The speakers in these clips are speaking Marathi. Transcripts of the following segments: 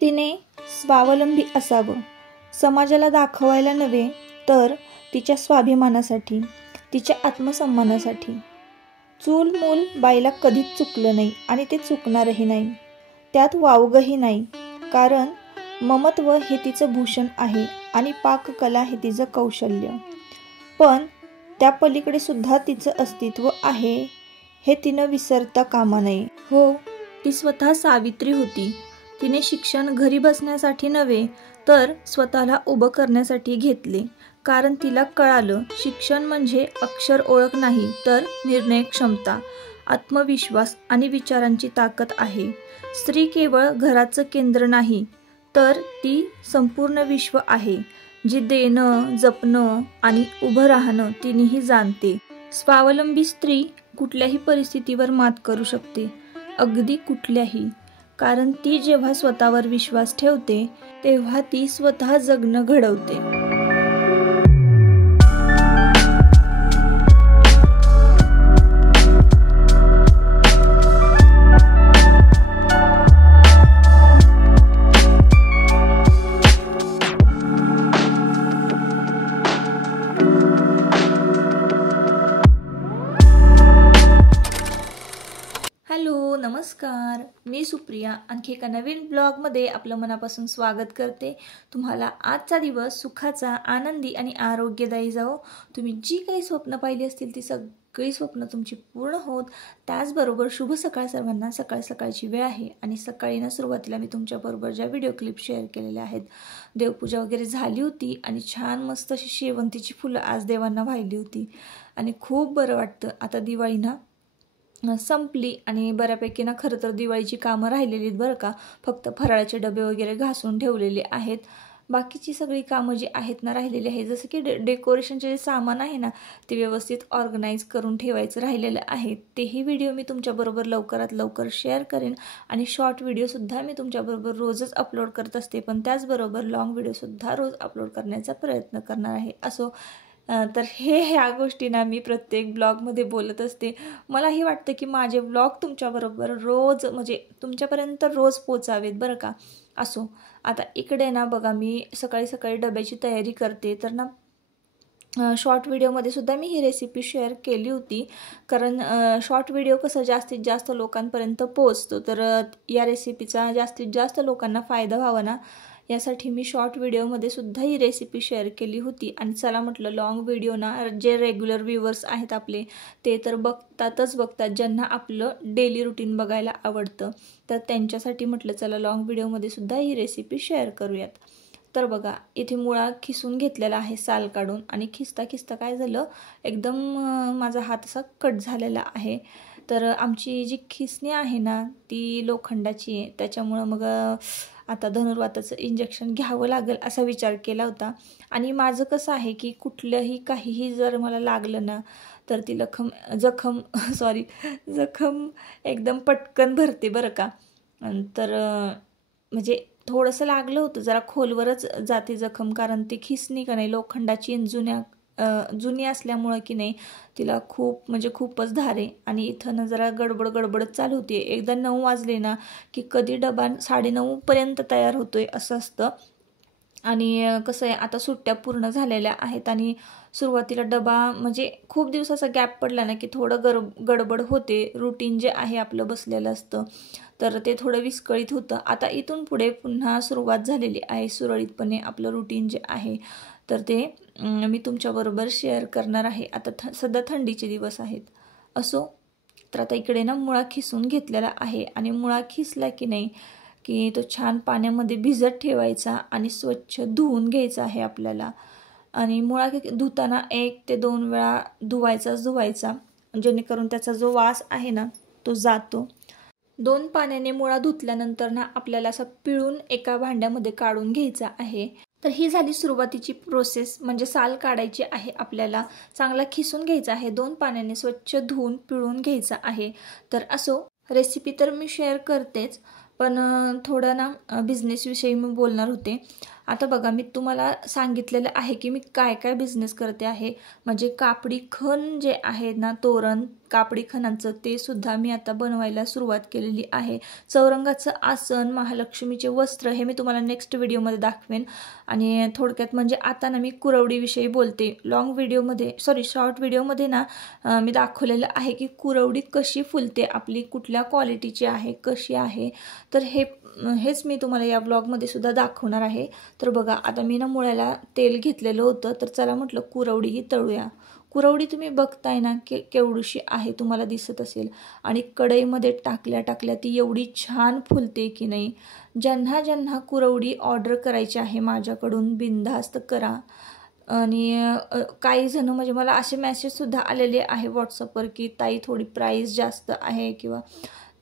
तिने स्वावलंबी असावं, समाजाला दाखवायला नव्हे तर तिच्या स्वाभिमानासाठी, तिच्या आत्मसन्मानासाठी. चूल मूल बाईला कधीच चुकलं नाही आणि ते चुकणारही नाही. त्यात वावगंही नाही, कारण ममत्व हे तिचं भूषण आहे आणि पाककला हे तिचं कौशल्य. पण त्या पलीकडे सुद्धा तिचं अस्तित्व आहे हे तिनं विसरता कामा नये. हो, ती स्वतः सावित्री होती. तिने शिक्षण घरी बसण्यासाठी नव्हे तर स्वतःला उभं करण्यासाठी घेतले. कारण तिला कळालं, शिक्षण म्हणजे अक्षर ओळख नाही तर निर्णय क्षमता, आत्मविश्वास आणि विचारांची ताकद आहे. स्त्री केवळ घराचं केंद्र नाही तर ती संपूर्ण विश्व आहे, जी देणं, जपणं आणि उभं राहणं तिनेही जाणते. स्वावलंबी स्त्री कुठल्याही परिस्थितीवर मात करू शकते, अगदी कुठल्याही. कारण ती जेव्हा स्वतःवर विश्वास ठेवते तेव्हा ती स्वतः जगणं घडवते. हॅलो, नमस्कार. मी सुप्रिया आणखी एका नवीन ब्लॉगमध्ये आपलं मनापासून स्वागत करते. तुम्हाला आजचा दिवस सुखाचा, आनंदी आणि आरोग्यदायी जावो. तुम्ही जी काही स्वप्न पाहिली असतील ती सगळी स्वप्न तुमची पूर्ण होत. त्याचबरोबर शुभ सकाळ सर्वांना. सकाळची वेळ आहे आणि सकाळी ना सुरुवातीला मी तुमच्याबरोबर ज्या व्हिडिओ क्लिप शेअर केलेल्या आहेत, देवपूजा वगैरे झाली होती आणि छान मस्त अशी शेवंतीची फुलं आज देवांना वाहिली होती आणि खूप बरं वाटतं. आता दिवाळी ना संपली आणि बऱ्यापैकी ना खरं तर दिवाळीची कामं राहिलेली आहेत बरं का. फक्त फराळाचे डबे वगैरे घासून ठेवलेले आहेत. बाकीची सगळी कामं जी आहेत ना राहिलेली आहेत, जसं की डेकोरेशनचे जे सामान आहे ना ते व्यवस्थित ऑर्गनाईज करून ठेवायचं राहिलेलं आहे. तेही व्हिडिओ मी तुमच्याबरोबर लवकरात लवकर शेअर करेन आणि शॉर्ट व्हिडिओसुद्धा मी तुमच्याबरोबर रोजच अपलोड करत असते, पण त्याचबरोबर लॉंग व्हिडिओसुद्धा रोज अपलोड करण्याचा प्रयत्न करणार आहे. असो, तर ह्या गोष्टी ना मी प्रत्येक ब्लॉगमध्ये बोलत असते. मलाही वाटतं की माझे ब्लॉग तुमच्याबरोबर रोज म्हणजे तुमच्यापर्यंत रोज पोचावेत बरं का. असो, आता इकडे ना बघा मी सकाळी डब्याची तयारी करते. तर ना शॉर्ट व्हिडिओमध्ये सुद्धा मी ही रेसिपी शेअर केली होती, कारण शॉर्ट व्हिडिओ कसं जास्तीत जास्त लोकांपर्यंत पोचतो. तर या रेसिपीचा जास्तीत जास्त लोकांना फायदा व्हावा ना यासाठी मी शॉर्ट व्हिडिओमध्ये सुद्धा ही रेसिपी शेअर केली होती. आणि चला म्हटलं लॉंग व्हिडिओ ना जे रेग्युलर व्ह्यूवर्स आहेत आपले ते तर बघतात, ज्यांना आपलं डेली रुटीन बघायला आवडतं, तर त्यांच्यासाठी म्हटलं चला लॉंग व्हिडिओमध्ये सुद्धा ही रेसिपी शेअर करूयात. तर बघा इथे मुळा खिसून घेतलेला आहे साल काढून, आणि खिसता काय झालं एकदम माझा हात असा कट झालेला आहे. तर आमची जी खिसणी आहे ना ती लोखंडाची आहे, त्याच्यामुळं मग आता धनुर्वाताचं इंजेक्शन घ्यावं लागेल असा विचार केला होता. आणि माझं कसं आहे की काहीही जर मला लागलं ना तर ती जखम एकदम पटकन भरते बरं का. तर म्हणजे थोडंसं लागलं होतं, जरा खोलवरच जाते जखम, कारण ती खिसणी का नाही लोखंडाची जुनी असल्यामुळं की नाही तिला खूपच धार आहे. आणि इथं ना जरा गडबडच चालू होती. एकदा 9 वाजले ना की कधी डबा 9:30पर्यंत तयार होतोय असं असतं. आणि कसं आहे आता सुट्ट्या पूर्ण झालेल्या आहेत आणि सुरुवातीला डबा म्हणजे खूप दिवसाचा गॅप पडला ना की थोडं गडबड होते. रुटीन जे आहे आपलं बसलेलं असतं तर ते थोडं विस्कळीत होतं. आता इथून पुढे पुन्हा सुरुवात झालेली आहे सुरळीतपणे आपलं रुटीन जे आहे, तर ते मी तुमच्याबरोबर शेअर करणार आहे. आता सध्या थंडीचे दिवस आहेत. असो, तर आता इकडे ना मुळा खिसून घेतलेला आहे आणि मुळा खिसला की नाही की तो छान पाण्यामध्ये भिजत ठेवायचा आणि स्वच्छ धुवून घ्यायचा आहे आपल्याला. आणि मुळा धुताना 1 ते 2 वेळा धुवायचा, जेणेकरून त्याचा जो वास आहे ना तो जातो. 2 पाण्याने मुळा धुतल्यानंतर ना आपल्याला असं पिळून एका भांड्यामध्ये काढून घ्यायचा आहे. तर ही झाली सुरुवातीची प्रोसेस, म्हणजे साल काढायची आहे आपल्याला, चांगला खिसून घ्यायचा आहे, 2 पाण्याने स्वच्छ धुवून पिळून घ्यायचा आहे. तर असो, रेसिपी तर मी शेअर करतेच, पण थोडं ना बिझनेसविषयी मी बोलणार होते. आता बघा, मी तुम्हाला सांगितलेलं आहे की मी काय काय बिझनेस करते आहे. म्हणजे कापडी खण जे आहे ना, तोरण कापडी खणांचं, ते सुद्धा मी आता बनवायला सुरुवात केलेली आहे. चौरंगाचं आसन, महालक्ष्मीचे वस्त्र, हे मी तुम्हाला नेक्स्ट व्हिडिओमध्ये दाखवेन. आणि थोडक्यात म्हणजे आता ना मी कुरवडीविषयी बोलते. शॉर्ट व्हिडिओमध्ये ना मी दाखवलेलं आहे की कुरवडी कशी फुलते, आपली कुठल्या क्वालिटीची आहे, कशी आहे. तर हेच मी तुम्हाला या ब्लॉगमध्ये सुद्धा दाखवणार आहे. तर बघा, आता मी ना मुळ्याला तेल घेतलेलं होतं, तर चला म्हटलं कुरवडीही तळूया. कुरवडी तुम्ही बघताय ना केवढीशी आहे, तुम्हाला दिसत असेल. आणि कढईमध्ये टाकल्या ती एवढी छान फुलते की नाही. ज्यांना कुरवडी ऑर्डर करायची आहे माझ्याकडून बिनधास्त करा. आणि काही जण म्हणजे मला असे मेसेजसुद्धा आलेले आहे व्हॉट्सअपवर की ताई थोडी प्राईस जास्त आहे किंवा.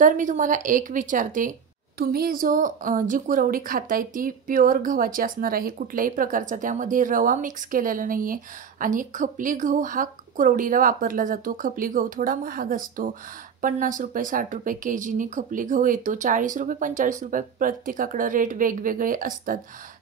तर मी तुम्हाला एक विचारते, तुम्ही जी कुरवडी खाताय ती प्युअर गव्हाची असणार आहे, कुठल्याही प्रकारचा त्यामध्ये रवा मिक्स केलेला नाही आहे. आणि खपली गहू हा कुरवडीला वापरला जातो. खपली गहू थोडा महाग असतो, 50 रुपये 60 रुपये केजीनी खपली गहू येतो. 40 रुपये 45 रुपये प्रत्येकाकडं रेट वेगवेगळे असतात.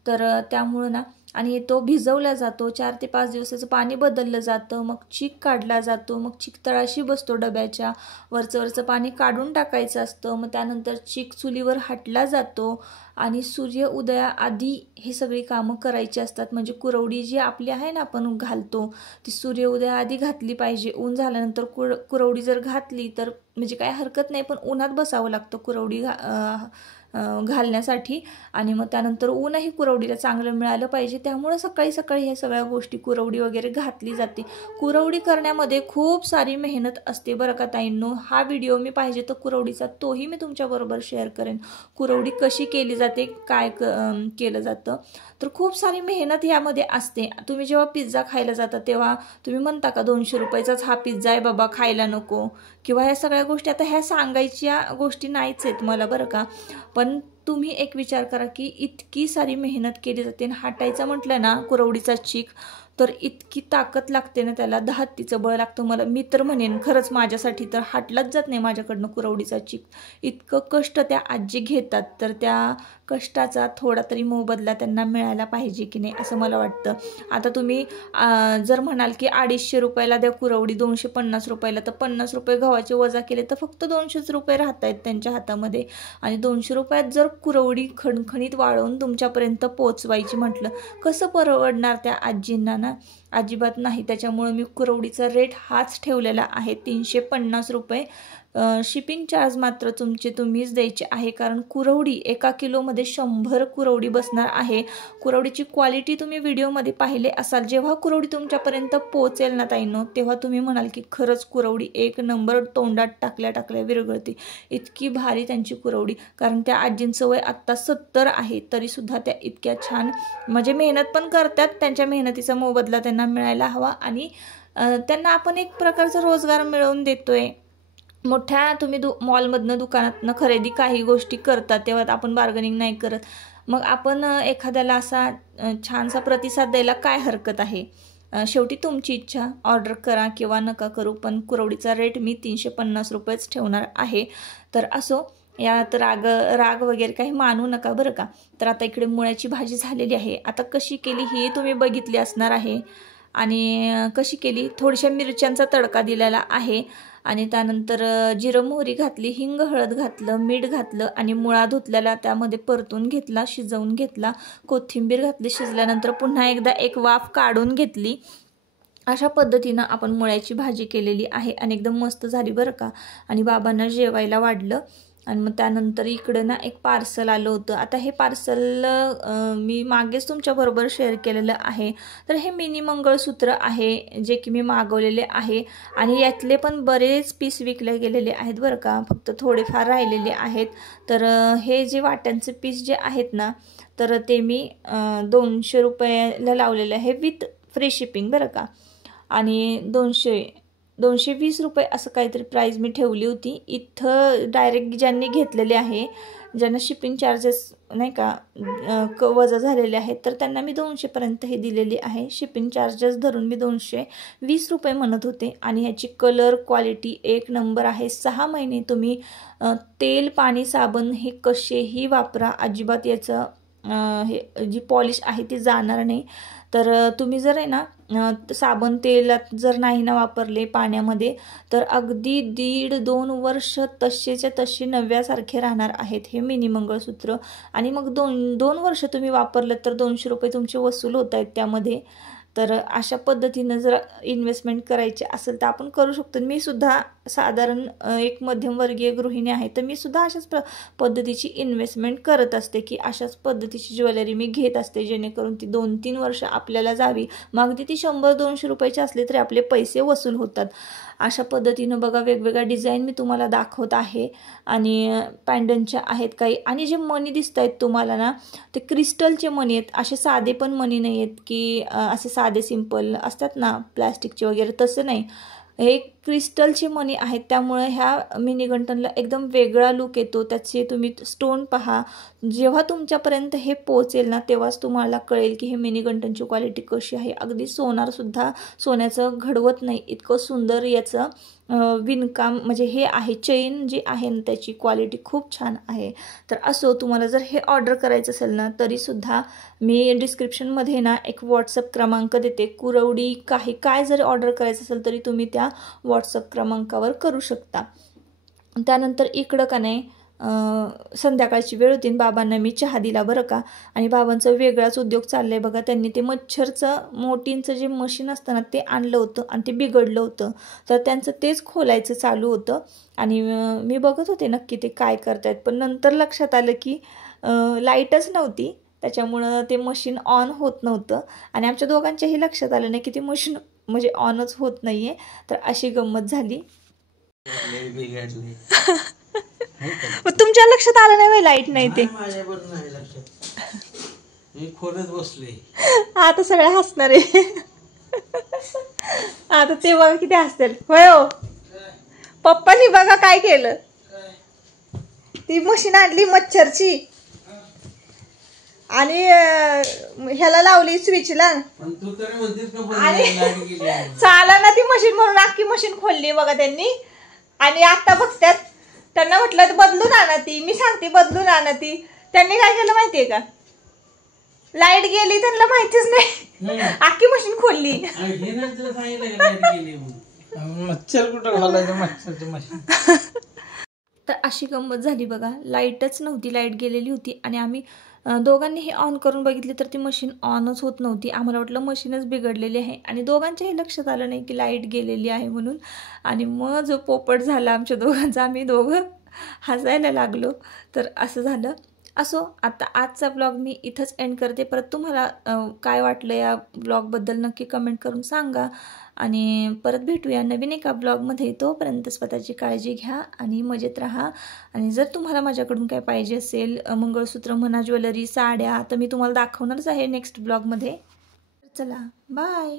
तर त्यामुळं ना, आणि तो भिजवला जातो, 4 ते 5 दिवसाचं पाणी बदललं जातं, मग चीक काढला जातो, मग चीक तळाशी बसतो डब्याच्या, वरचं पाणी काढून टाकायचं असतं. मग त्यानंतर चीक चुलीवर हाटला जातो आणि सूर्य उदयाआधी हे सगळी कामं करायची असतात. म्हणजे कुरवडी जी आपली आहे ना आपण घालतो, ती सूर्य उदयाआधी घातली पाहिजे. ऊन झाल्यानंतर कुरवडी जर घातली तर म्हणजे काय हरकत नाही, पण उन्हात बसावं लागतं कुरवडी घालण्यासाठी. आणि मग त्यानंतर ऊनही कुरवडीला चांगलं मिळालं पाहिजे, त्यामुळे सकाळी ह्या सगळ्या गोष्टी कुरवडी वगैरे घातली जाते. कुरवडी करण्यामध्ये खूप सारी मेहनत असते बरं का ताईंनो. हा व्हिडिओ मी पाहिजे तर कुरवडीचा तोही मी तुमच्याबरोबर शेअर करेन. कुरवडी कशी केली जाते, काय केलं जातं, तर खूप सारी मेहनत यामध्ये असते. तुम्ही जेव्हा पिझ्झा खायला जाता तेव्हा तुम्ही म्हणता का 200 रुपयाचाच हा पिझ्झा आहे बाबा, खायला नको, किंवा ह्या सगळ्या गोष्टी. आता ह्या सांगायच्या गोष्टी नाहीच आहेत मला बरं का, पण तुम्ही एक विचार करा की इतकी सारी मेहनत केली जाते. हाटायचं म्हटलं ना कुरवडीचा चीक, तर इतकी ताकद लागते ना त्याला, 10 हत्तीचं बळ लागतं. मी तर म्हणेन खरंच माझ्यासाठी तर हाटलाच जात नाही माझ्याकडनं कुरवडीचा चीक. इतकं कष्ट त्या आजी घेतात, तर त्या कष्टाचा थोडा तरी मोबदला त्यांना मिळायला पाहिजे की नाही, असं मला वाटतं. आता तुम्ही जर म्हणाल की 250 रुपयाला द्या कुरवडी, 250 रुपयाला, तर 50 रुपये गव्हाचे वजा केले तर फक्त 200 रुपये राहत आहेत त्यांच्या हातामध्ये. आणि 200 रुपयात जर कुरवडी खणखणीत वाळवून तुमच्यापर्यंत पोचवायची म्हटलं, कसं परवडणार त्या आजींना ना? अजिबात नाही. त्याच्यामुळे मी कुरवडीचा रेट हाच ठेवलेला आहे, 350 रुपये. शिपिंग चार्ज मात्र तुम्हीच द्यायचे आहे, कारण कुरवडी 1 किलोमध्ये 100 कुरवडी बसणार आहे. कुरवडीची क्वालिटी तुम्ही व्हिडिओमध्ये पाहिले असाल. जेव्हा कुरवडी तुमच्यापर्यंत पोहोचेल ना ताईंनो, तेव्हा तुम्ही म्हणाल की खरंच कुरवडी 1 नंबर, तोंडात टाकल्या विरघळते. इतकी भारी त्यांची कुरवडी. कारण त्या आजींचं वय आत्ता 70 आहे, तरीसुद्धा त्या इतक्या छान म्हणजे मेहनत पण करतात. त्यांच्या मेहनतीचा मोबदला त्यांना मिळायला हवा. आणि त्यांना आपण एक प्रकारचा रोजगार मिळवून देतोय. मोठ्या तुम्ही मॉलमधनं दुकानातनं खरेदी काही गोष्टी करतात तेव्हा आपण बार्गनिंग नाही करत. मग आपण एखाद्याला असा छानसा प्रतिसाद द्यायला काय हरकत आहे? शेवटी तुमची इच्छा, ऑर्डर करा किंवा नका करू, पण कुरवडीचा रेट मी 350 रुपयेच ठेवणार आहे. तर असो, यात राग वगैरे काही मानू नका बरं का. तर आता इकडे मुळ्याची भाजी झालेली आहे. आता कशी केली ही तुम्ही बघितली असणार आहे. आणि कशी केली, थोड्याशा मिरच्यांचा तडका दिलेला आहे. आणि त्यानंतर जिरं मोहरी घातली, हिंग हळद घातलं, मीठ घातलं आणि मुळा धुतलेला त्यामध्ये परतून घेतला, शिजवून घेतला. कोथिंबीर घातली, शिजल्यानंतर पुन्हा एकदा एक वाफ काढून घेतली. अशा पद्धतीनं आपण मुळ्याची भाजी केलेली आहे आणि एकदम मस्त झाली बरं का. आणि बाबांना जेवायला वाढलं. आणि मग त्यानंतर इकडं ना एक पार्सल आलं होतं. आता हे पार्सल मी मागेच तुमच्याबरोबर शेअर केलेलं आहे. तर हे मिनी मंगळसूत्र आहे, जे की मी मागवलेले आहे. आणि यातले पण बरेच पीस विकले गेलेले आहेत बरं का, फक्त थोडेफार राहिलेले आहेत. तर हे जे वाट्यांचे पीस जे आहेत ना, तर ते मी 200 रुपयाला लावलेले आहे विथ फ्री शिपिंग बरं का. आणि 220 रुपये असं काहीतरी प्राईज मी ठेवली होती. इथं डायरेक्ट ज्यांनी घेतलेले आहे, ज्यांना शिपिंग चार्जेस नाही का वजा झालेले आहेत, तर त्यांना मी 200पर्यंत हे दिलेली आहे. शिपिंग चार्जेस धरून मी 220 रुपये म्हणत होते. आणि ह्याची कलर क्वालिटी 1 नंबर आहे. 6 महिने तुम्ही तेल पाणी साबण हे कसेही वापरा, अजिबात याचं हे जी पॉलिश आहे ती जाणार नाही. तर तुम्ही जर आहे ना साबण तेलात जर नाही ना वापरले पाण्यामध्ये, तर अगदी 1.5-2 वर्ष तसेच्या तसे नव्यासारखे राहणार आहेत हे मिनी मंगळसूत्र. आणि मग 2 वर्ष तुम्ही वापरलं तर 200 रुपये तुमचे वसूल होत आहेत त्यामध्ये. तर अशा पद्धतीनं जर इन्व्हेस्टमेंट करायची असेल तर आपण करू शकतो. मी सुद्धा साधारण एक मध्यमवर्गीय गृहिणी आहे, तर मी सुद्धा अशाच पद्धतीची इन्व्हेस्टमेंट करत असते की अशाच पद्धतीची ज्वेलरी मी घेत असते, जेणेकरून ती 2-3 वर्ष आपल्याला जावी. मग अगदी ती 100-200 रुपयाची असली तरी आपले पैसे वसूल होतात. अशा पद्धतीनं बघा वेगवेगळ्या डिझाईन मी तुम्हाला दाखवत आहे. आणि पॅन्डनच्या आहेत काही. आणि जे मणी दिसत आहेत तुम्हाला ना, ते क्रिस्टलचे मणी आहेत, असे साधे पण मणी नाही आहेत की असे साधे सिंपल असतात ना प्लॅस्टिकचे वगैरे, तसं नाही. हे क्रिस्टलचे मणी आहेत, त्यामुळे ह्या मिनी गंटनला एकदम वेगळा लुक येतो. त्याचे तुम्ही स्टोन पहा. जेव्हा तुमच्यापर्यंत हे पोहोचेल ना, तेव्हाच तुम्हाला कळेल की हे मिनी गंटनची क्वालिटी कशी आहे. अगदी सोनारसुद्धा सोन्याचं घडवत नाही इतकं सुंदर याचं विणकाम म्हणजे हे आहे. चेन जी आहे ना त्याची क्वालिटी खूप छान आहे. तर असो, तुम्हाला जर हे ऑर्डर करायचं असेल ना, तरीसुद्धा मी डिस्क्रिप्शनमध्ये ना एक व्हॉट्सअप क्रमांक देते. कुरवडी काय जर ऑर्डर करायचं असेल तरी तुम्ही त्या व्हॉट्सअप क्रमांकावर करू शकता. त्यानंतर इकडं का नाही संध्याकाळची वेळ होती, बाबांना मी चहा दिला बरं का. आणि बाबांचा वेगळाच उद्योग चाललाय बघा. त्यांनी ते मच्छरचं मोटींचं जे मशीन असतं ना ते आणलं होतं आणि ते बिघडलं होतं, तर त्यांचं तेच खोलायचं चालू होतं. आणि मी बघत होते नक्की ते काय करतायत, पण नंतर लक्षात आलं की लाईटच नव्हती, त्याच्यामुळं ते मशीन ऑन होत नव्हतं. आणि आमच्या दोघांच्याही लक्षात आलं नाही की ते मशीन म्हणजे ऑनच होत नाहीये. तर अशी गंमत झाली. तुमच्या लक्षात आलं नाही लाईट नाही ते? मी खोलत बसले. आता सगळे हसणार आहे. आता ते बघा किती हसतील. होय हो, पप्पांनी बघा काय केलं. ती मशीन आणली मच्छरची आणि ह्याला लावली स्विचला, आणि चाला ना ती मशीन म्हणून अख्खी मशीन खोलली बघा त्यांनी. आणि आता बघतात, त्यांना म्हटलं बदलून आणा ती, मी सांगते बदलून आणा ती. त्यांनी काय केलं माहितीये का, लाईट गेली त्यांना माहितीच नाही, अख्खी मशीन खोलली. मच्छर कुठं घालायचं, मच्छरची मशीन. तर अशी गंमत झाली बघा. लाईटच नव्हती, लाईट गेलेली होती. आणि आम्ही दोघांनी हे ऑन करून बघितली तर ती मशीन ऑनच होत नव्हती. आम्हाला वाटलं मशीनच बिघडलेली आहे. आणि दोघांच्याही लक्षात आलं नाही की लाईट गेलेली आहे म्हणून. आणि मग जो पोपट झाला आमच्या दोघांचा, आम्ही दोघं हसायला लागलो. तर असं झालं. असो, आता आजचा ब्लॉग मी इथंच एंड करते. परत तुम्हाला काय वाटलं या ब्लॉगबद्दल नक्की कमेंट करून सांगा. आणि परत भेटूया नवीन एका ब्लॉगमध्ये. तोपर्यंत स्वतःची काळजी घ्या आणि मजेत राहा. आणि जर तुम्हाला माझ्याकडून काय पाहिजे असेल, मंगळसूत्र म्हणा, ज्वेलरी, साड्या, तर मी तुम्हाला दाखवणारच आहे नेक्स्ट ब्लॉगमध्ये. चला, बाय.